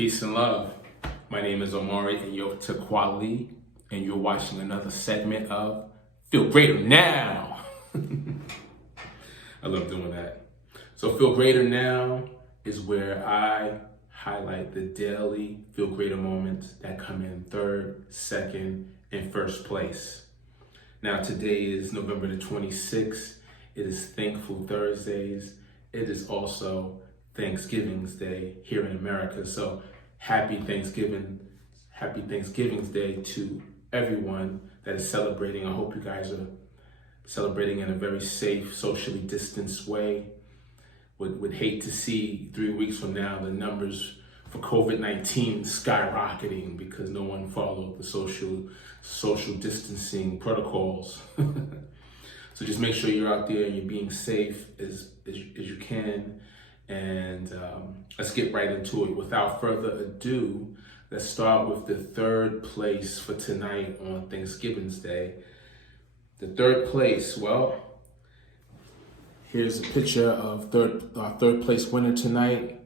Peace and love. My name is Omari and you're to Quali, and you're watching another segment of Feel Greater Now. I love doing that. So Feel Greater Now is where I highlight the daily Feel Greater moments that come in third, second, and first place. Now today is November the 26th. It is Thankful Thursdays. It is also Thanksgiving's Day here in America. So happy Thanksgiving's Day to everyone that is celebrating. I hope you guys are celebrating in a very safe, socially distanced way. Would hate to see 3 weeks from now the numbers for COVID-19 skyrocketing because no one followed the social distancing protocols. So just make sure you're out there and you're being safe as you can. And let's get right into it. Without further ado, let's start with the third place for tonight on Thanksgiving's Day. The third place, well, here's a picture of our third place winner tonight.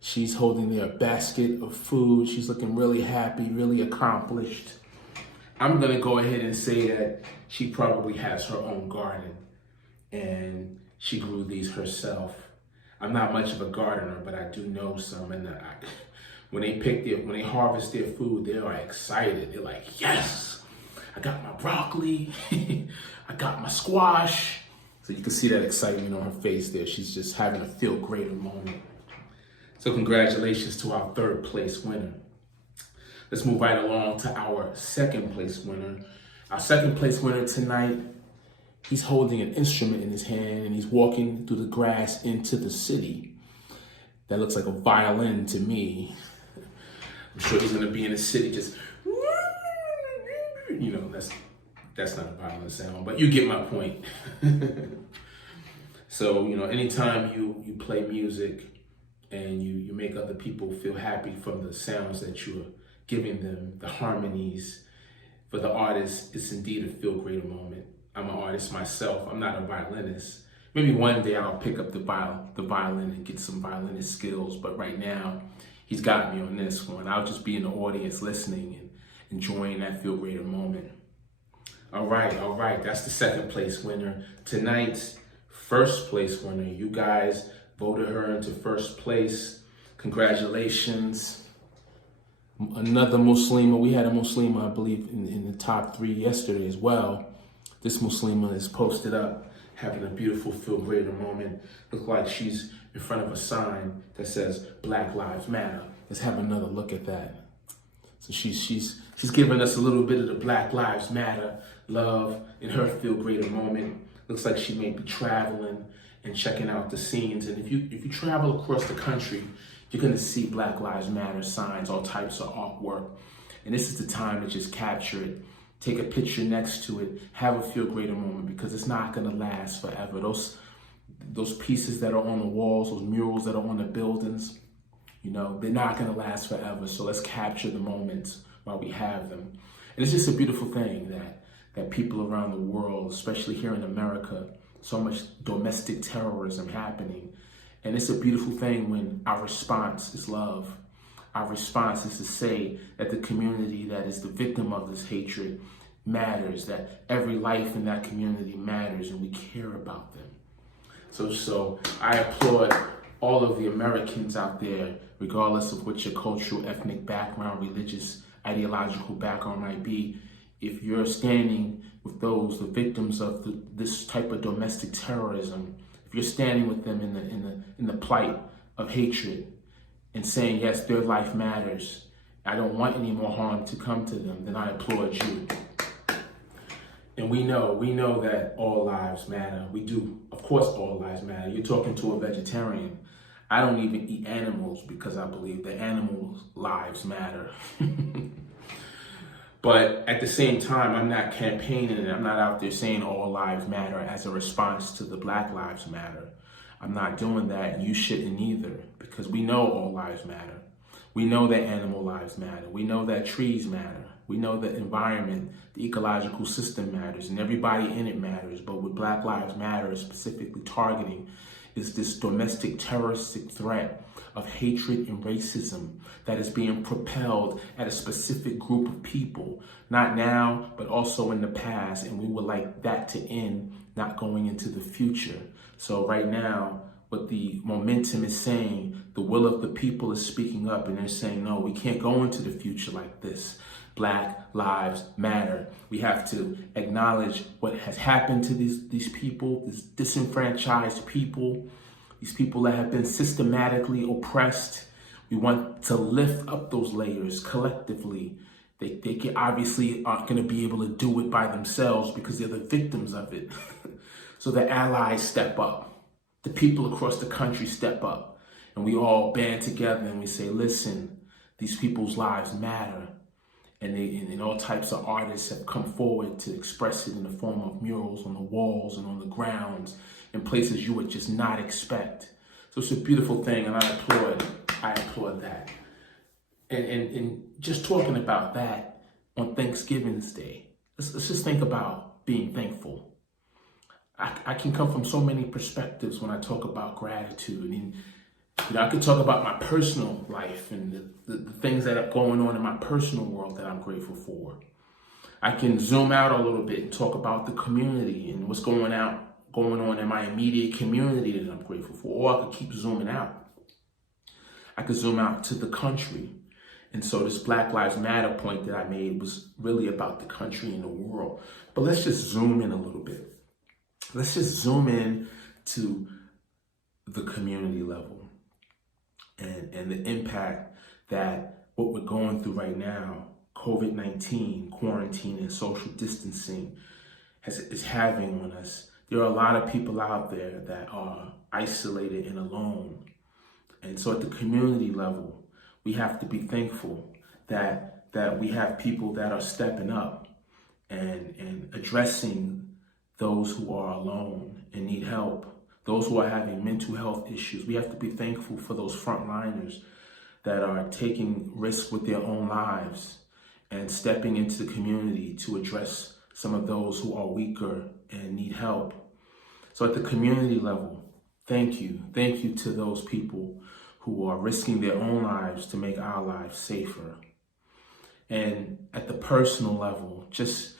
She's holding there a basket of food. She's looking really happy, really accomplished. I'm gonna go ahead and say that she probably has her own garden and she grew these herself. I'm not much of a gardener, but I do know some, and when they harvest their food, they are excited. They're like, yes, I got my broccoli, I got my squash. So you can see that excitement on her face there. She's just having a feel greater moment. So congratulations to our third place winner. Let's move right along to our second place winner. Our second place winner tonight, he's holding an instrument in his hand and he's walking through the grass into the city. That looks like a violin to me. I'm sure he's gonna be in the city just, that's not a violin sound, but you get my point. So, anytime you play music and you make other people feel happy from the sounds that you're giving them, the harmonies, for the artist, it's indeed a feel greater moment. I'm an artist myself. I'm not a violinist. Maybe one day I'll pick up the violin and get some violinist skills. But right now, he's got me on this one. I'll just be in the audience listening and enjoying that feel greater moment. All right. That's the second place winner. Tonight's first place winner. You guys voted her into first place. Congratulations. Another Muslima. We had a Muslima, I believe, in the top 3 yesterday as well. This Muslima is posted up, having a beautiful feel greater moment. Look like she's in front of a sign that says Black Lives Matter. Let's have another look at that. So she's giving us a little bit of the Black Lives Matter love in her feel greater moment. Looks like she may be traveling and checking out the scenes. And if you travel across the country, you're gonna see Black Lives Matter signs, all types of artwork. And this is the time to just capture it. Take a picture next to it, have a feel greater moment, because it's not gonna last forever. Those pieces that are on the walls, those murals that are on the buildings, they're not gonna last forever. So let's capture the moments while we have them. And it's just a beautiful thing that people around the world, especially here in America, so much domestic terrorism happening. And it's a beautiful thing when our response is love. Our response is to say that the community that is the victim of this hatred matters, that every life in that community matters, and we care about them. So I applaud all of the Americans out there, regardless of what your cultural, ethnic background, religious, ideological background might be. If you're standing with the victims of this type of domestic terrorism, if you're standing with them in the plight of hatred and saying, yes, their life matters, I don't want any more harm to come to them, then I applaud you. And we know that all lives matter. We do. Of course, all lives matter. You're talking to a vegetarian. I don't even eat animals because I believe the animals' lives matter. But at the same time, I'm not campaigning and I'm not out there saying all lives matter as a response to the Black Lives Matter. I'm not doing that, and you shouldn't either, because we know all lives matter. We know that animal lives matter. We know that trees matter. We know the environment, the ecological system matters, and everybody in it matters. But what Black Lives Matter is specifically targeting is this domestic terroristic threat of hatred and racism that is being propelled at a specific group of people, not now, but also in the past. And we would like that to end, not going into the future. So right now, what the momentum is saying, the will of the people is speaking up, and they're saying, no, we can't go into the future like this. Black lives matter. We have to acknowledge what has happened to these people, these disenfranchised people, these people that have been systematically oppressed. We want to lift up those layers collectively. They obviously aren't going to be able to do it by themselves because they're the victims of it. So the allies step up. The people across the country step up, and we all band together and we say, listen, these people's lives matter. And all types of artists have come forward to express it in the form of murals on the walls and on the grounds in places you would just not expect. So it's a beautiful thing, and I applaud that. And just talking about that on Thanksgiving's Day, let's just think about being thankful. I can come from so many perspectives when I talk about gratitude. And I could talk about my personal life and the things that are going on in my personal world that I'm grateful for. I can zoom out a little bit and talk about the community and what's going on in my immediate community that I'm grateful for. Or I could keep zooming out. I could zoom out to the country. And so this Black Lives Matter point that I made was really about the country and the world. But let's just zoom in a little bit. Let's just zoom in to the community level and the impact that what we're going through right now, COVID-19, quarantine, and social distancing is having on us. There are a lot of people out there that are isolated and alone. And so at the community level, we have to be thankful that we have people that are stepping up and addressing those who are alone and need help, those who are having mental health issues. We have to be thankful for those frontliners that are taking risks with their own lives and stepping into the community to address some of those who are weaker and need help. So at the community level, thank you. Thank you to those people who are risking their own lives to make our lives safer. And at the personal level, just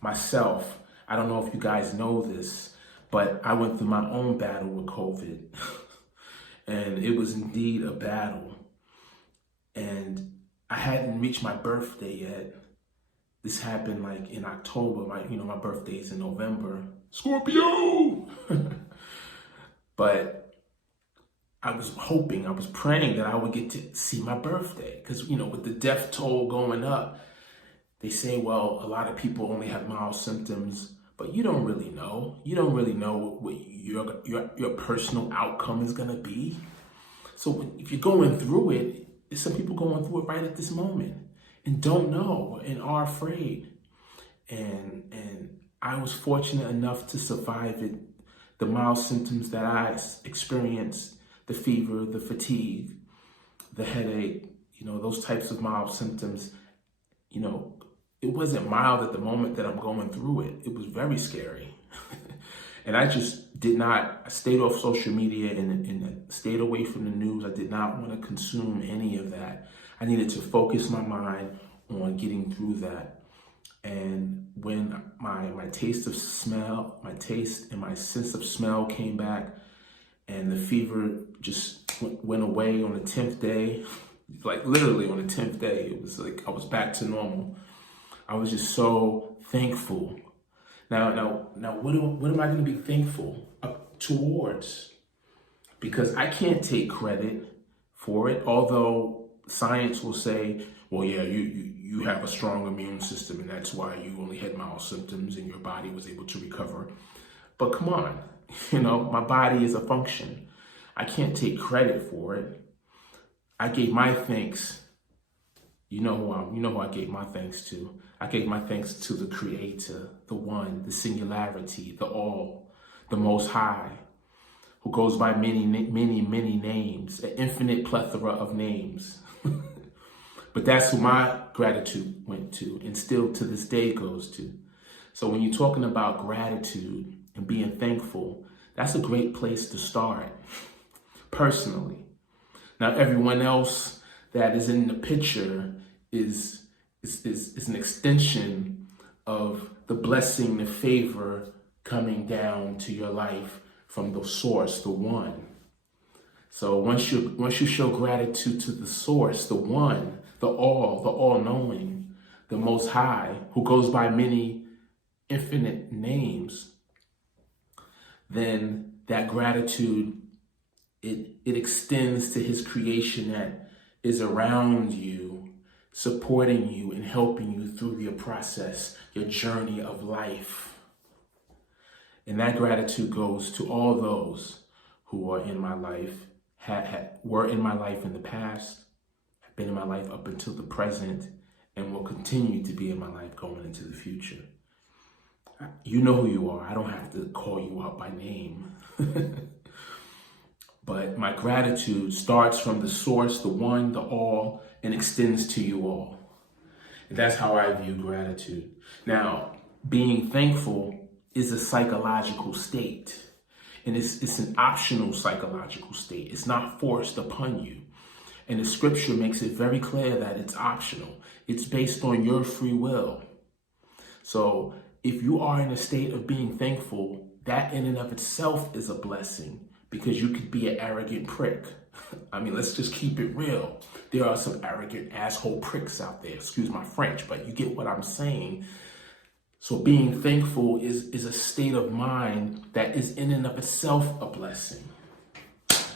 myself, I don't know if you guys know this, but I went through my own battle with COVID. And it was indeed a battle. And I hadn't reached my birthday yet. This happened like in October. My birthday is in November. Scorpio! But I was praying that I would get to see my birthday. Because, with the death toll going up, they say, well, a lot of people only have mild symptoms, but you don't really know. You don't really know what your personal outcome is going to be. So if you're going through it, there's some people going through it right at this moment and don't know and are afraid. And I was fortunate enough to survive it. The mild symptoms that I experienced, the fever, the fatigue, the headache, those types of mild symptoms, it wasn't mild at the moment that I'm going through it. It was very scary. And I just I stayed off social media and stayed away from the news. I did not want to consume any of that. I needed to focus my mind on getting through that. And when my taste and my sense of smell came back and the fever just went away on the 10th day, like literally on the 10th day, it was like I was back to normal. I was just so thankful. Now, what am I going to be thankful towards? Because I can't take credit for it, although science will say, well, yeah, you have a strong immune system, and that's why you only had mild symptoms and your body was able to recover. But come on, my body is a function. I can't take credit for it. I gave my thanks. You know who I gave my thanks to. I gave my thanks to the Creator, the One, the Singularity, the All, the Most High, who goes by many, many, many names, an infinite plethora of names. But that's who my gratitude went to and still to this day goes to. So when you're talking about gratitude and being thankful, that's a great place to start, personally. Now, everyone else that is in the picture is an extension of the blessing, the favor coming down to your life from the source, the one. So once you show gratitude to the source, the one, the all-knowing, the most high, who goes by many infinite names, then that gratitude, it extends to his creation that is around you, supporting you and helping you through your process, your journey of life. And that gratitude goes to all those who are in my life, were in my life in the past, have been in my life up until the present, and will continue to be in my life going into the future. You know who you are. I don't have to call you out by name. But my gratitude starts from the source, the one, the all, and extends to you all. And that's how I view gratitude. Now, being thankful is a psychological state. And it's an optional psychological state. It's not forced upon you. And the scripture makes it very clear that it's optional. It's based on your free will. So if you are in a state of being thankful, that in and of itself is a blessing, because you could be an arrogant prick. I mean, let's just keep it real. There are some arrogant asshole pricks out there, excuse my French, but you get what I'm saying. So being thankful is a state of mind that is in and of itself a blessing.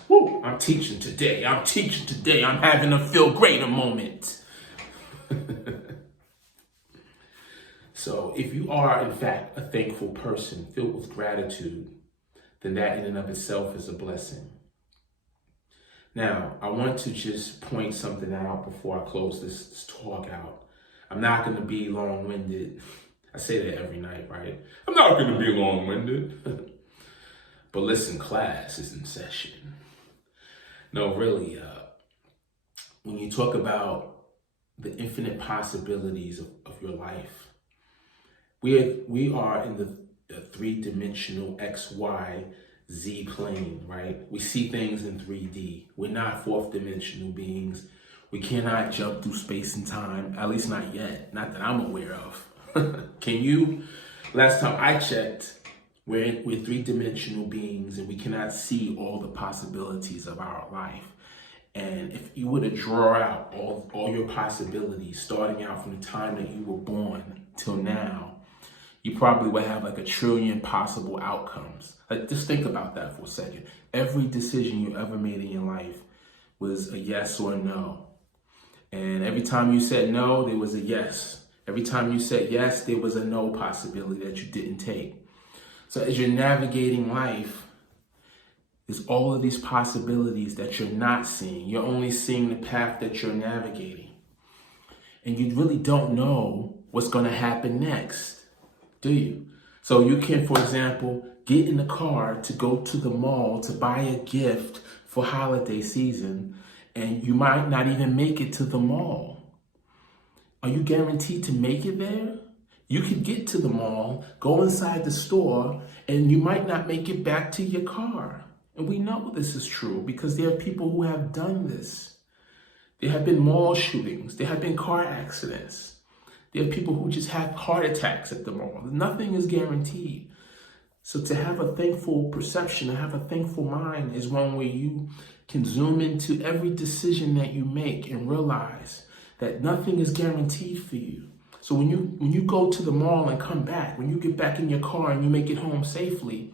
Woo, I'm teaching today. I'm having a FeeLgr8r moment. So if you are, in fact, a thankful person filled with gratitude, then that in and of itself is a blessing. Now, I want to just point something out before I close this talk out. I'm not going to be long-winded. I say that every night, right? I'm not going to be long-winded. But listen, class is in session. No, really, when you talk about the infinite possibilities of your life, we are in the three-dimensional X, Y, Z plane, right? We see things in 3D. We're not fourth-dimensional beings. We cannot jump through space and time, at least not yet, not that I'm aware of. Can you? Last time I checked, we're three-dimensional beings, and we cannot see all the possibilities of our life. And if you were to draw out all your possibilities, starting out from the time that you were born till now, you probably would have like 1 trillion possible outcomes. Like, just think about that for a second. Every decision you ever made in your life was a yes or a no. And every time you said no, there was a yes. Every time you said yes, there was a no possibility that you didn't take. So as you're navigating life, there's all of these possibilities that you're not seeing. You're only seeing the path that you're navigating. And you really don't know what's going to happen next, do you? So you can, for example, get in the car to go to the mall to buy a gift for holiday season, and you might not even make it to the mall. Are you guaranteed to make it there? You could get to the mall, go inside the store, and you might not make it back to your car. And we know this is true because there are people who have done this. There have been mall shootings. There have been car accidents. There are people who just have heart attacks at the mall. Nothing is guaranteed. So to have a thankful perception, to have a thankful mind is one where you can zoom into every decision that you make and realize that nothing is guaranteed for you. So when you go to the mall and come back, when you get back in your car and you make it home safely,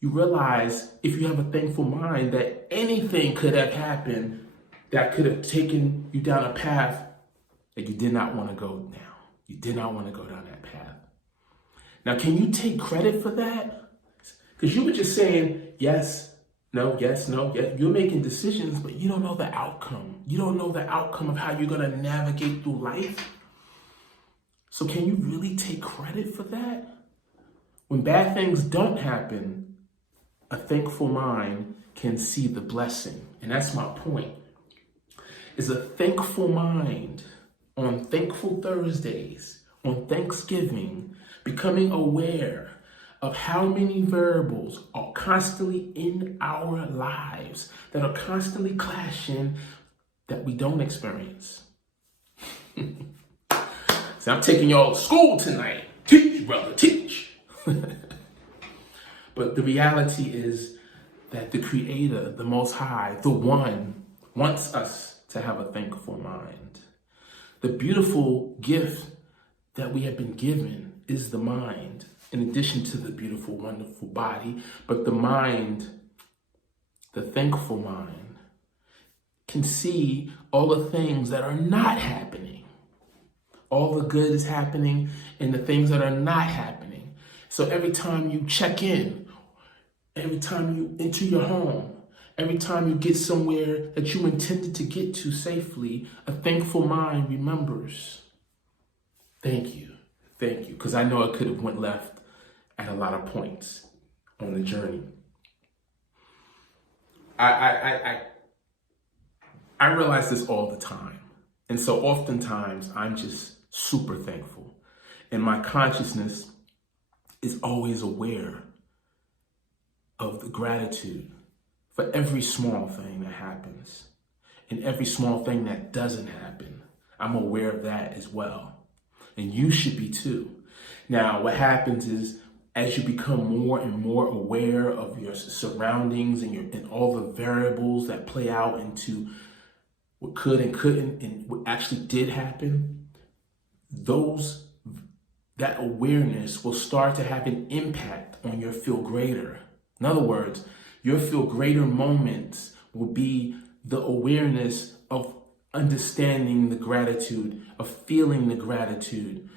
you realize, if you have a thankful mind, that anything could have happened that could have taken you down a path that you did not want to go down. You did not want to go down that path. Now, can you take credit for that? Because you were just saying, yes, no, yes, no, yes. You're making decisions, but you don't know the outcome. You don't know the outcome of how you're going to navigate through life. So can you really take credit for that? When bad things don't happen, a thankful mind can see the blessing. And that's my point. Is a thankful mind on Thankful Thursdays, on Thanksgiving, becoming aware of how many variables are constantly in our lives, that are constantly clashing, that we don't experience. So I'm taking y'all to school tonight. Teach, brother, teach. But the reality is that the Creator, the Most High, the One, wants us to have a thankful mind. The beautiful gift that we have been given is the mind, in addition to the beautiful, wonderful body. But the mind, the thankful mind, can see all the things that are not happening. All the good is happening and the things that are not happening. So every time you check in, every time you enter your home, every time you get somewhere that you intended to get to safely, a thankful mind remembers. Thank you. Thank you. Because I know it could have went left at a lot of points on the journey. I realize this all the time. And so oftentimes I'm just super thankful. And my consciousness is always aware of the gratitude for every small thing that happens and every small thing that doesn't happen. I'm aware of that as well. And you should be too. Now, what happens is as you become more and more aware of your surroundings and all the variables that play out into what could and couldn't and what actually did happen, that awareness will start to have an impact on your feel greater. In other words, your feel greater moments will be the awareness of understanding the gratitude, of feeling the gratitude,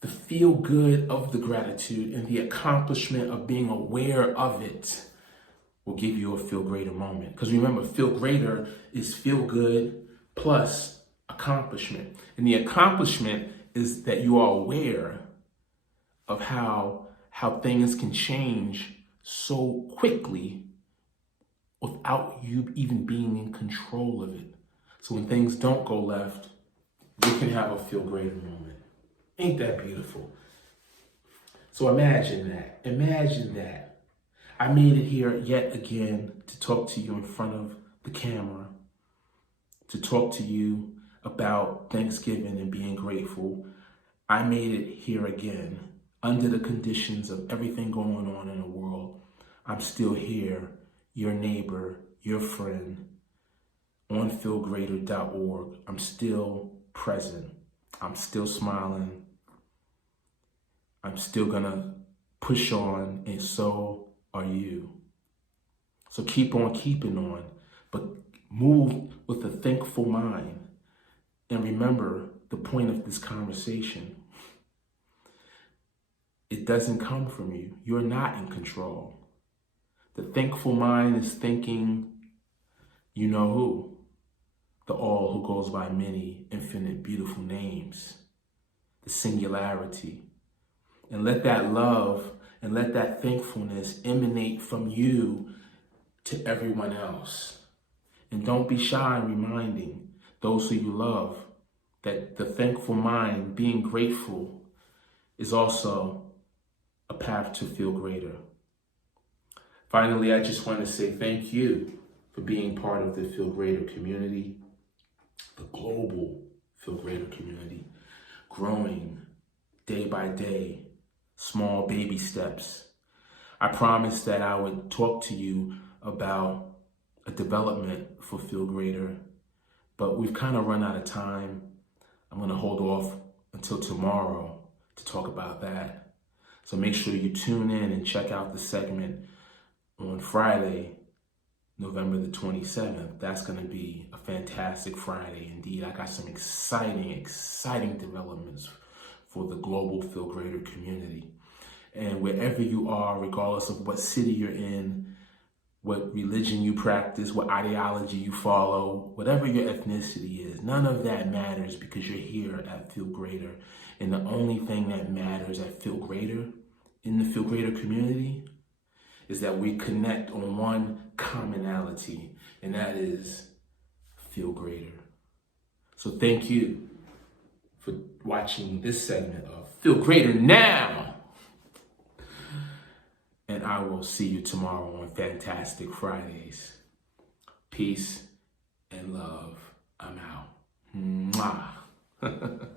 the feel good of the gratitude, and the accomplishment of being aware of it will give you a feel greater moment. Because remember, feel greater is feel good plus accomplishment. And the accomplishment is that you are aware of how things can change so quickly without you even being in control of it. So when things don't go left, you can have a feel greater moment. Ain't that beautiful? So imagine that. I made it here yet again to talk to you in front of the camera, to talk to you about Thanksgiving and being grateful. I made it here again under the conditions of everything going on in the world. I'm still here, your neighbor, your friend, on FeeLgr8r.org. I'm still present. I'm still smiling. I'm still gonna push on, and so are you. So keep on keeping on, but move with a thankful mind. And remember the point of this conversation. It doesn't come from you. You're not in control. The thankful mind is thinking, you know who? The all who goes by many infinite beautiful names. The singularity. And let that love and let that thankfulness emanate from you to everyone else. And don't be shy in reminding those who you love that the thankful mind, being grateful, is also a path to feel greater. Finally, I just want to say thank you for being part of the FeeLgr8r community, the global FeeLgr8r community, growing day by day, small baby steps. I promised that I would talk to you about a development for FeeLgr8r, but we've kind of run out of time. I'm going to hold off until tomorrow to talk about that. So make sure you tune in and check out the segment on Friday, November the 27th. That's going to be a fantastic Friday indeed. I got some exciting developments for the global FeeLgr8r community. And wherever you are, regardless of what city you're in, what religion you practice, what ideology you follow, whatever your ethnicity is, none of that matters because you're here at FeeLgr8r. And the only thing that matters at FeeLgr8r, in the FeeLgr8r community, is that we connect on one commonality, and that is FeeLgr8r. So thank you for watching this segment of FeeLgr8r Now. And I will see you tomorrow on Fantastic Fridays. Peace and love. I'm out. Mwah.